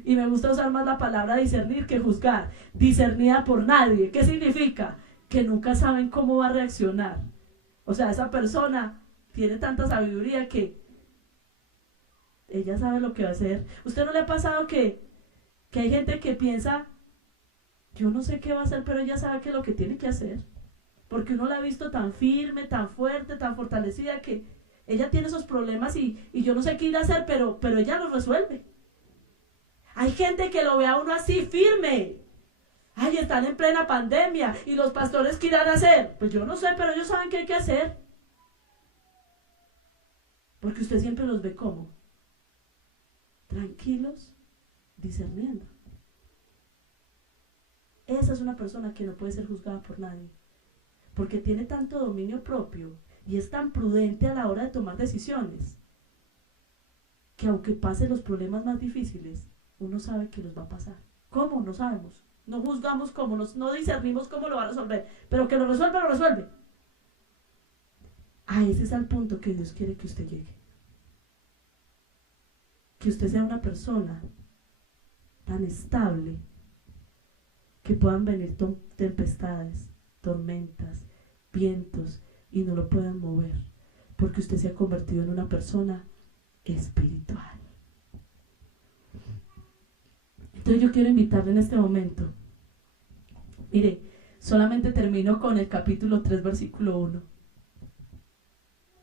Y me gusta usar más la palabra discernir que juzgar. Discernida por nadie. ¿Qué significa? Que nunca saben cómo va a reaccionar. O sea, esa persona tiene tanta sabiduría que ella sabe lo que va a hacer. ¿Usted no le ha pasado que hay gente que piensa, yo no sé qué va a hacer, pero ella sabe qué es lo que tiene que hacer? Porque uno la ha visto tan firme, tan fuerte, tan fortalecida, que ella tiene esos problemas y yo no sé qué ir a hacer, pero ella los resuelve. Hay gente que lo ve a uno así, firme. Ay, están en plena pandemia y los pastores, ¿qué irán a hacer? Pues yo no sé, pero ellos saben qué hay que hacer. Porque usted siempre los ve como tranquilos, discerniendo. Esa es una persona que no puede ser juzgada por nadie, porque tiene tanto dominio propio y es tan prudente a la hora de tomar decisiones, que aunque pase los problemas más difíciles, uno sabe que los va a pasar. ¿Cómo? No sabemos. No juzgamos cómo, no discernimos cómo lo va a resolver, pero que lo resuelve, lo resuelve. A ese es el punto que Dios quiere que usted llegue. Que usted sea una persona tan estable que puedan venir tempestades, tormentas, vientos y no lo puedan mover, porque usted se ha convertido en una persona espiritual. Entonces yo quiero invitarle en este momento. Mire, solamente termino con el capítulo 3, versículo 1.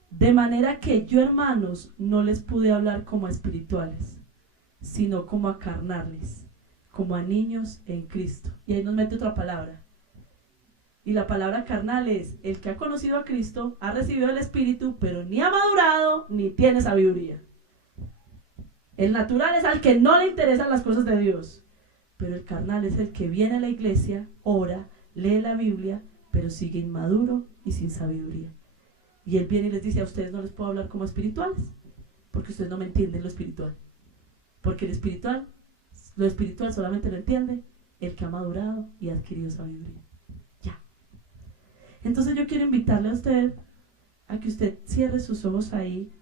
De manera que yo, hermanos, no les pude hablar como a espirituales, sino como a carnales, como a niños en Cristo. Y ahí nos mete otra palabra. Y la palabra carnal es el que ha conocido a Cristo, ha recibido el Espíritu, pero ni ha madurado ni tiene sabiduría. El natural es al que no le interesan las cosas de Dios, pero el carnal es el que viene a la iglesia, ora, lee la Biblia, pero sigue inmaduro y sin sabiduría. Y él viene y les dice: a ustedes no les puedo hablar como espirituales, porque ustedes no me entienden lo espiritual. Porque lo espiritual solamente lo entiende el que ha madurado y ha adquirido sabiduría. Ya. Entonces yo quiero invitarle a usted a que usted cierre sus ojos ahí.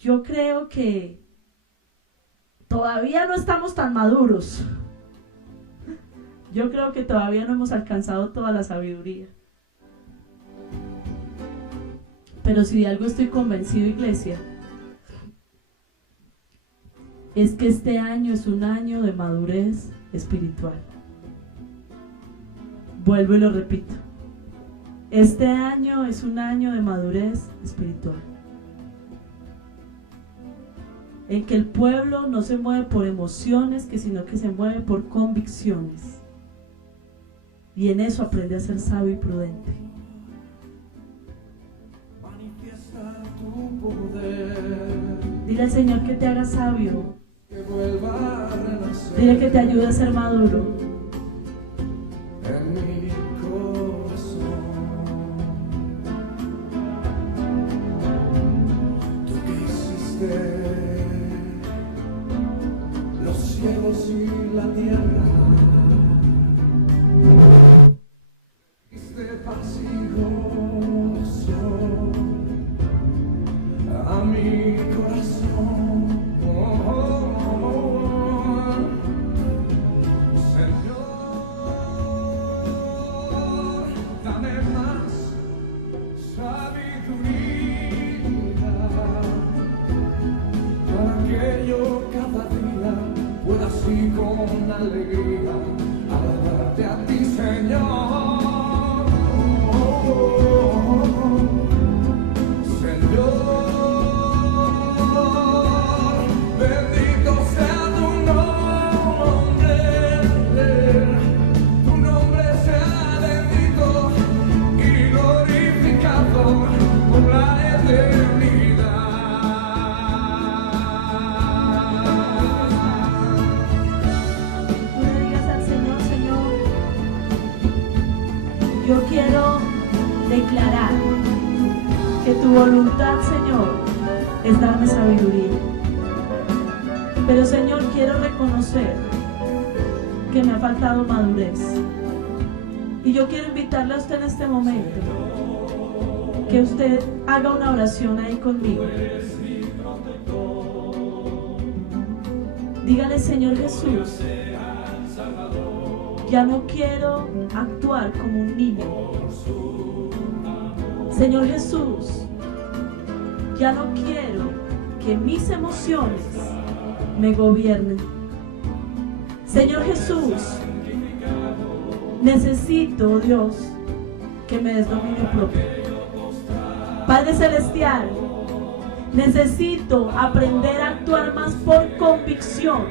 Yo creo que todavía no estamos tan maduros. Yo creo que todavía no hemos alcanzado toda la sabiduría. Pero si de algo estoy convencido, iglesia, es que este año es un año de madurez espiritual. Vuelvo y lo repito. Este año es un año de madurez espiritual, en que el pueblo no se mueve por emociones, sino que se mueve por convicciones. Y en eso aprende a ser sabio y prudente. Dile al Señor que te haga sabio. Dile que te ayude a ser maduro. En mi corazón, tú que hiciste los cielos y la tierra, diste paz y gozo a mi corazón. Así con alegría alabarte a ti, Señor. Señor, bendito sea tu nombre sea bendito y glorificado por la eternidad. Yo quiero declarar que tu voluntad, Señor, es darme sabiduría. Pero, Señor, quiero reconocer que me ha faltado madurez. Y yo quiero invitarle a usted en este momento que usted haga una oración ahí conmigo. Dígale: Señor Jesús, ya no quiero actuar como un niño. Señor Jesús, ya no quiero que mis emociones me gobiernen. Señor Jesús, necesito, Dios, que me des dominio propio. Padre Celestial, necesito aprender a actuar más por convicción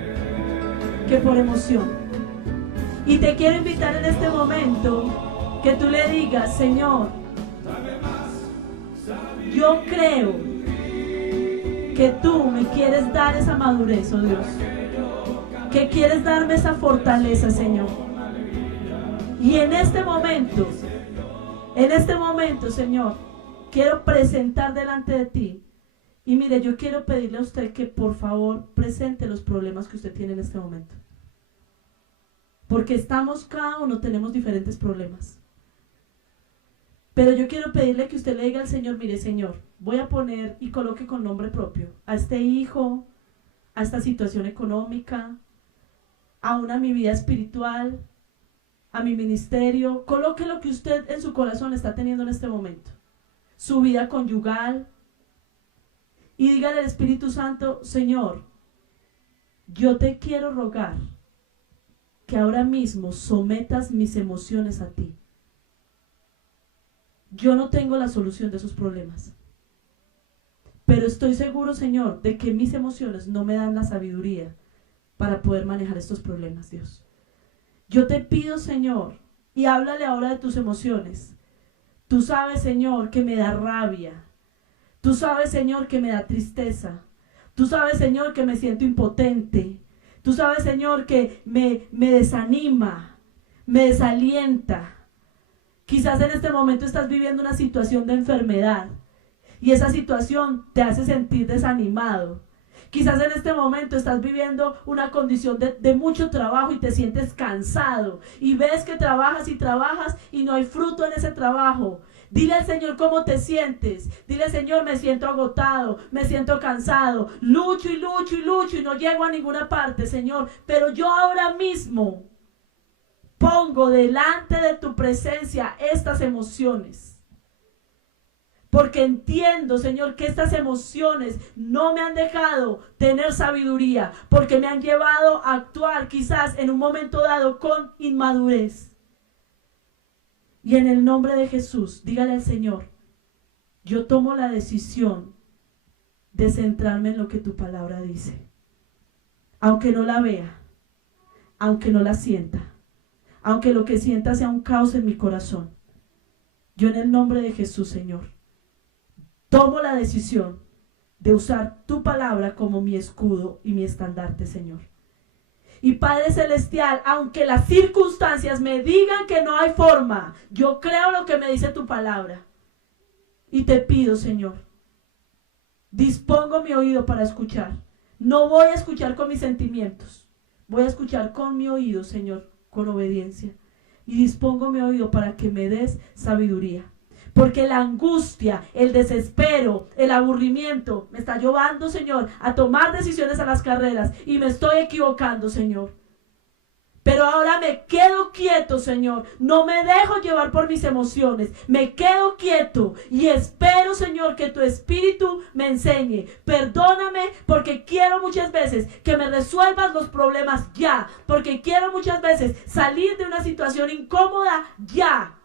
que por emoción. Y te quiero invitar en este momento que tú le digas: Señor, yo creo que tú me quieres dar esa madurez, oh Dios, que quieres darme esa fortaleza, Señor. Y en este momento, Señor, quiero presentar delante de ti. Y mire, yo quiero pedirle a usted que por favor presente los problemas que usted tiene en este momento. Porque cada uno tenemos diferentes problemas. Pero yo quiero pedirle que usted le diga al Señor: mire, Señor, voy a poner y coloque con nombre propio a este hijo, a esta situación económica, a mi vida espiritual, a mi ministerio. Coloque lo que usted en su corazón está teniendo en este momento, su vida conyugal, y dígale al Espíritu Santo: Señor, yo te quiero rogar que ahora mismo sometas mis emociones a ti. Yo no tengo la solución de esos problemas, pero estoy seguro, Señor, de que mis emociones no me dan la sabiduría para poder manejar estos problemas, Dios. Yo te pido, Señor, y háblale ahora de tus emociones. Tú sabes, Señor, que me da rabia. Tú sabes, Señor, que me da tristeza. Tú sabes, Señor, que me siento impotente. Tú sabes, Señor, que me desanima, me desalienta. Quizás en este momento estás viviendo una situación de enfermedad y esa situación te hace sentir desanimado. Quizás en este momento estás viviendo una condición de mucho trabajo y te sientes cansado y ves que trabajas y no hay fruto en ese trabajo. Dile al Señor cómo te sientes. Dile, Señor, me siento agotado, me siento cansado, lucho y lucho y lucho y no llego a ninguna parte, Señor. Pero yo ahora mismo pongo delante de tu presencia estas emociones. Porque entiendo, Señor, que estas emociones no me han dejado tener sabiduría, porque me han llevado a actuar quizás en un momento dado con inmadurez. Y en el nombre de Jesús, dígale al Señor, yo tomo la decisión de centrarme en lo que tu palabra dice. Aunque no la vea, aunque no la sienta, aunque lo que sienta sea un caos en mi corazón. Yo en el nombre de Jesús, Señor, tomo la decisión de usar tu palabra como mi escudo y mi estandarte, Señor. Y Padre Celestial, aunque las circunstancias me digan que no hay forma, yo creo lo que me dice tu palabra. Y te pido, Señor, dispongo mi oído para escuchar. No voy a escuchar con mis sentimientos, voy a escuchar con mi oído, Señor, con obediencia. Y dispongo mi oído para que me des sabiduría. Porque la angustia, el desespero, el aburrimiento me está llevando, Señor, a tomar decisiones a las carreras y me estoy equivocando, Señor. Pero ahora me quedo quieto, Señor. No me dejo llevar por mis emociones. Me quedo quieto y espero, Señor, que tu Espíritu me enseñe. Perdóname porque quiero muchas veces que me resuelvas los problemas ya. Porque quiero muchas veces salir de una situación incómoda ya.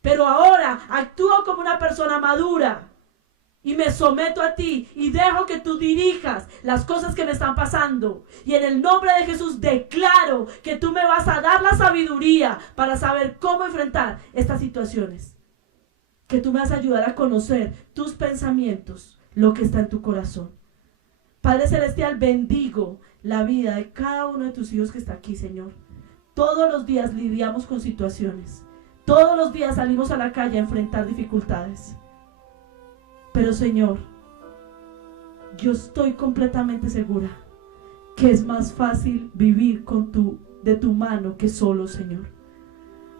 Pero ahora actúo como una persona madura y me someto a ti y dejo que tú dirijas las cosas que me están pasando. Y en el nombre de Jesús declaro que tú me vas a dar la sabiduría para saber cómo enfrentar estas situaciones. Que tú me vas a ayudar a conocer tus pensamientos, lo que está en tu corazón. Padre Celestial, bendigo la vida de cada uno de tus hijos que está aquí, Señor. Todos los días lidiamos con situaciones. Todos los días salimos a la calle a enfrentar dificultades. Pero, Señor, yo estoy completamente segura que es más fácil vivir de tu mano que solo, Señor.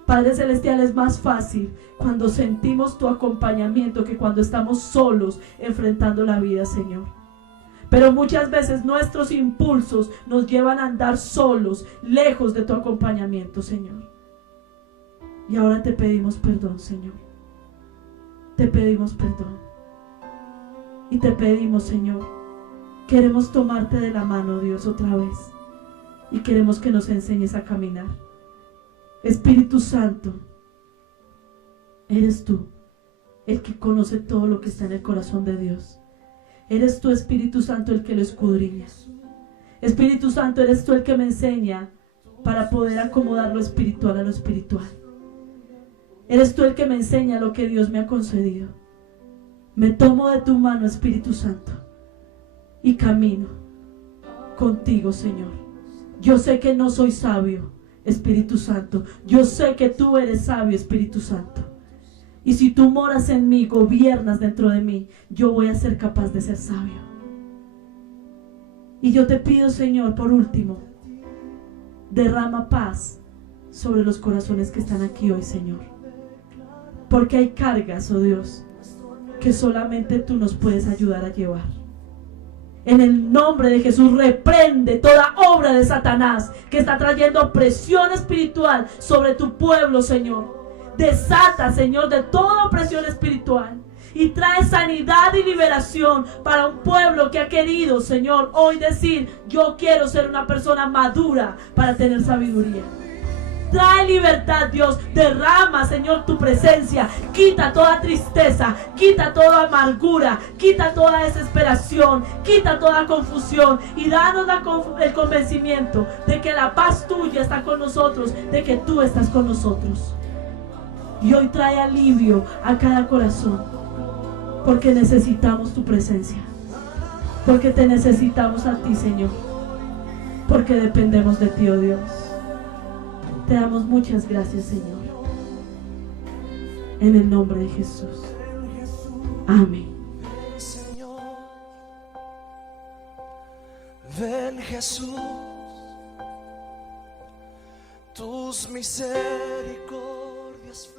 Padre Celestial, es más fácil cuando sentimos tu acompañamiento que cuando estamos solos enfrentando la vida, Señor. Pero muchas veces nuestros impulsos nos llevan a andar solos, lejos de tu acompañamiento, Señor. Y ahora te pedimos perdón, Señor. Te pedimos perdón. Y te pedimos, Señor, queremos tomarte de la mano, Dios, otra vez. Y queremos que nos enseñes a caminar. Espíritu Santo, eres tú el que conoce todo lo que está en el corazón de Dios. Eres tú, Espíritu Santo, el que lo escudriña. Espíritu Santo, eres tú el que me enseña para poder acomodar lo espiritual a lo espiritual. Eres tú el que me enseña lo que Dios me ha concedido. Me tomo de tu mano, Espíritu Santo, y camino contigo, Señor. Yo sé que no soy sabio, Espíritu Santo. Yo sé que tú eres sabio, Espíritu Santo. Y si tú moras en mí, gobiernas dentro de mí, yo voy a ser capaz de ser sabio. Y yo te pido, Señor, por último, derrama paz sobre los corazones que están aquí hoy, Señor. Porque hay cargas, oh Dios, que solamente tú nos puedes ayudar a llevar. En el nombre de Jesús, reprende toda obra de Satanás que está trayendo opresión espiritual sobre tu pueblo, Señor. Desata, Señor, de toda opresión espiritual. y trae sanidad y liberación para un pueblo que ha querido, Señor, hoy decir: yo quiero ser una persona madura para tener sabiduría. Trae libertad, Dios. Derrama, Señor, tu presencia. Quita toda tristeza, quita toda amargura, quita toda desesperación, quita toda confusión y danos el convencimiento de que la paz tuya está con nosotros, de que tú estás con nosotros. Y hoy trae alivio a cada corazón, porque necesitamos tu presencia, porque te necesitamos a ti, Señor, porque dependemos de ti, oh Dios. Te damos muchas gracias, Señor. En el nombre de Jesús. Amén. Señor, ven Jesús, tus misericordias